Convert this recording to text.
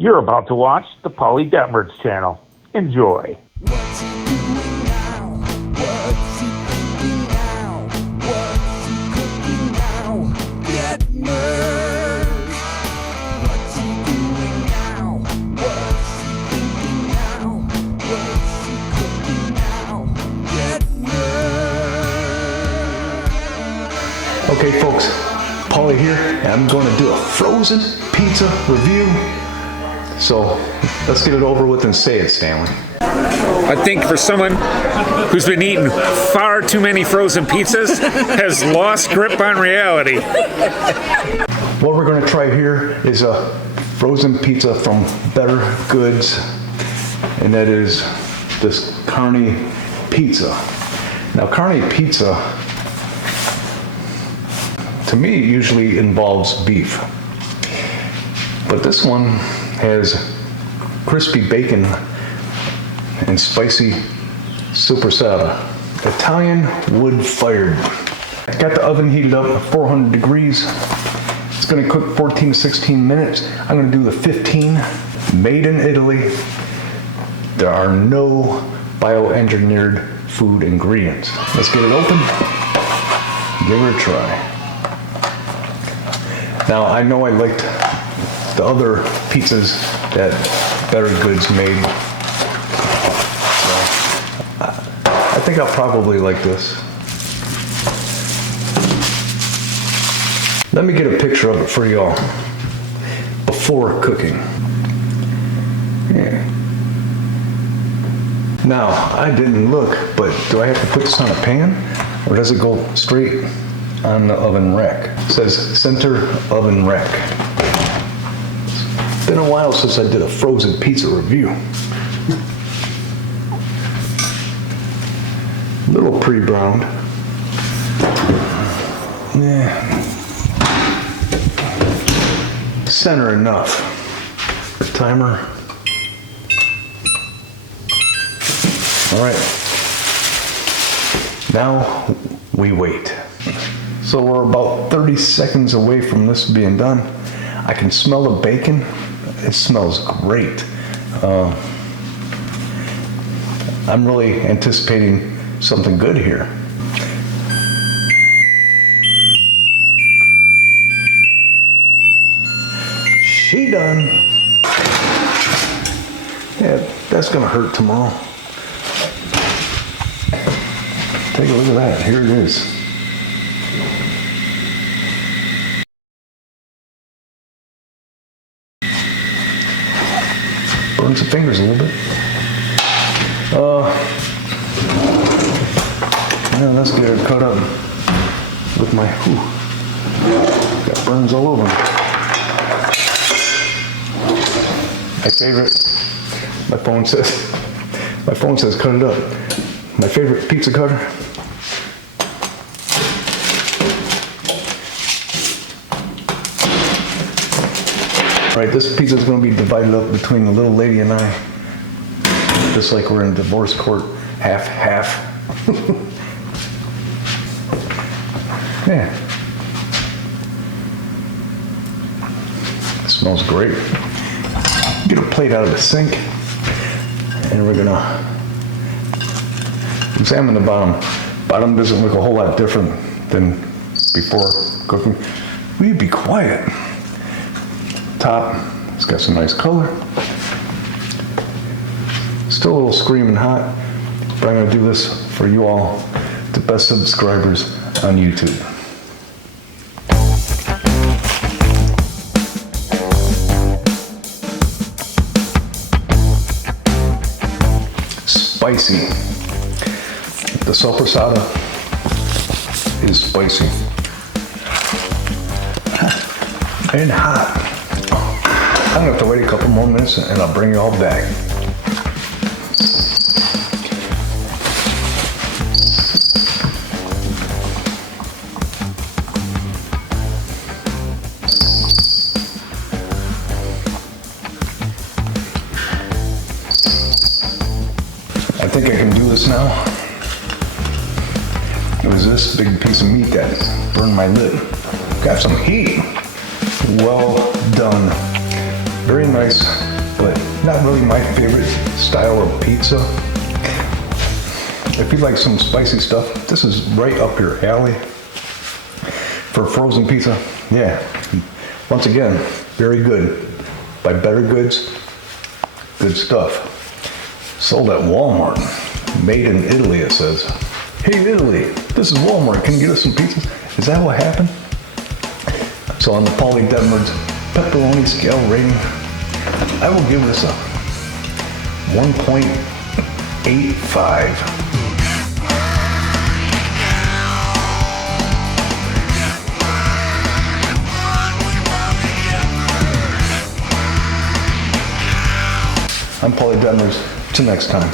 You're about to watch the Polly Detmers channel. Enjoy. What's he doing now? What's he thinking now? What's he cooking now? Detmers. What's he doing now? What's he thinking now? What's he cooking now? Detmers. Okay folks, Polly here, and I'm going to do a frozen pizza review. So let's get it over with and say it, Stanley. I think for someone who's been eating far too many frozen pizzas has lost grip on reality. What we're going to try here is a frozen pizza from Bettergoods, and that is this Carne pizza. Now Carne pizza, to me, usually involves beef, but this one has crispy bacon and spicy supersada. Italian wood fired. I got the oven heated up at 400 degrees. It's gonna cook 14 to 16 minutes. I'm gonna do the 15. Made in Italy. There are no bioengineered food ingredients. Let's get it open. Give it a try. Now I know I liked the other pizzas that Bettergoods made. So I think I'll probably like this. Let me get a picture of it for y'all before cooking. Yeah. Now, I didn't look, but do I have to put this on a pan or does it go straight on the oven rack? It says center oven rack. It's been a while since I did a frozen pizza review. A little pre-browned. Yeah. Center enough. The timer. All right. Now we wait. So we're about 30 seconds away from this being done. I can smell the bacon. It smells great. I'm really anticipating something good here. She done. Yeah, that's gonna hurt tomorrow. Take a look at that. Here it is. Burns the fingers a little bit. Yeah, let's get her cut up with my, got burns all over me. My favorite, my phone says cut it up. My favorite pizza cutter. All right, this pizza is going to be divided up between the little lady and I, just like we're in divorce court, half. Yeah. It smells great. Get a plate out of the sink, and we're gonna examine the bottom. Bottom doesn't look a whole lot different than before cooking. Will you be quiet? Top, it's got some nice color. Still a little screaming hot, but I'm gonna do this for you all, the best subscribers on YouTube. Spicy. The supersada is spicy and hot. I'm gonna have to wait a couple more minutes and I'll bring you all back. I think I can do this now. It was this big piece of meat that burned my lip. Got some heat. Well done. Very nice but not really my favorite style of pizza. If you like some spicy stuff, this is right up your alley. For frozen pizza, yeah. Once again, very good. By Bettergoods, good stuff. Sold at Walmart. Made in Italy, it says. Hey Italy, this is Walmart. Can you get us some pizzas? Is that what happened? So on the Paulie Detmers pepperoni scale rating, I will give this a 1.85. I'm Paulie Detmers. Till next time.